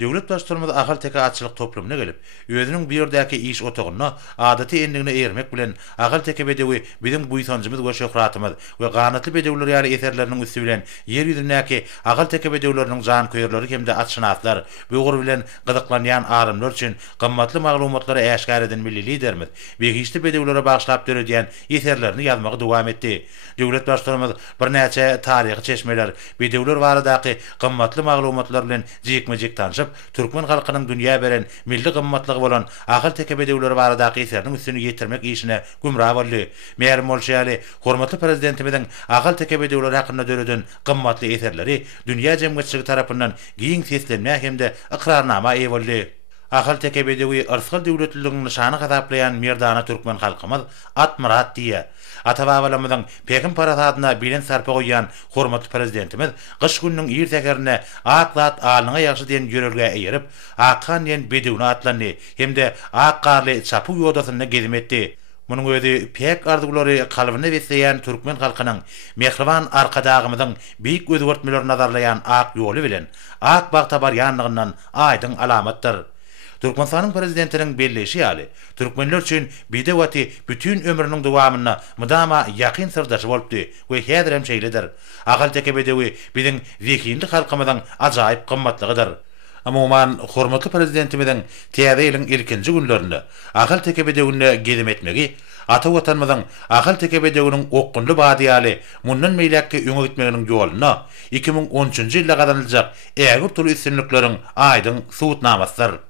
Döwlet başlarymyz ahal teke atçylyk toplumuna gelip, özüniň bir ýerdäki iş otagyna adaty endigine ermek bilen ahal teke bedewi biziň buýsanjymyz we şöhratymyz we ganatly bedewler ýaly eserleriniň üstü bilen ýer ýüzündäki ahal teke bedewleriniň jan köýerleri hemde atşynatlar we gur bilen gyzyklanýan arymlar üçin gymmatly maglumatlary äşkar eden milli liderimiz begişli bedewlere bagşlap döredýän eserlerini ýazmagy dowam etdi. Döwlet başlarymyz bir näçe taryhy çeşmeler, bedewler baradaky gymmatly maglumatlar bilen jekmejek tanışyp, Türkmen halkynyň dünýä beren milli gymmatlygy bolan ahal teke bedewleri baradaky eseriniň üstüni ýetirmek işine gümrah boldy. Meýerim bolşaly, hormatly prezidentimiziň ahal teke bedewleri hakynda döreden gymmatly eserleri dünýä jemgyýetçiligi tarapyndan giň seslenmäk hemde ikrarnama eýe boldy. Ahal teke bedewi ırsgal döwletliliginiň nyşany gazaplayan merdana türkmen halkymyz at murat diýe. Ata-babalarymyzyň pekin parasadyna bilen sarpa goýan hormatly prezidentimiz gyş gününiň ýertegerine ak zat alyňa ýaşy diýen ýörelge eýerip, akhan diýen bedewni atlandy hemde ak garly çapy ýodasyna gezmetdi. Munyň özi pek arzulary kalbyny besleýän türkmen halkynyň mehriban arkadagymyzyň beýik özgörtmelerini nazarlayan ak ýoly bilen ak bagta barýanlygyndan aýdyň alamatdyr. Türkmenistanyň prezidentiniň belleşi ýaly türkmenler üçin bedewati bütün ömrüniň dowamyna mudama ýakyn sirdaşy bolupdy we häzir hem şeýledir. Ahal teke bedewi biziň zekinli halkymyzyň ajaýyp gymmatlygydyr. Umuman hormatly prezidentimiziň täze ýylyň ilkinji günlerinde ahal teke bedewine gezem etmegi, ata watanymyzyň ahal teke bedewiniň okkunly bady ýaly mundan meýlekke öňe gitmeginiň ýolyna 2013-nji ýylda gazanylajak ägir türlü üstünlikleriň aýdyň suwutnamasdyr.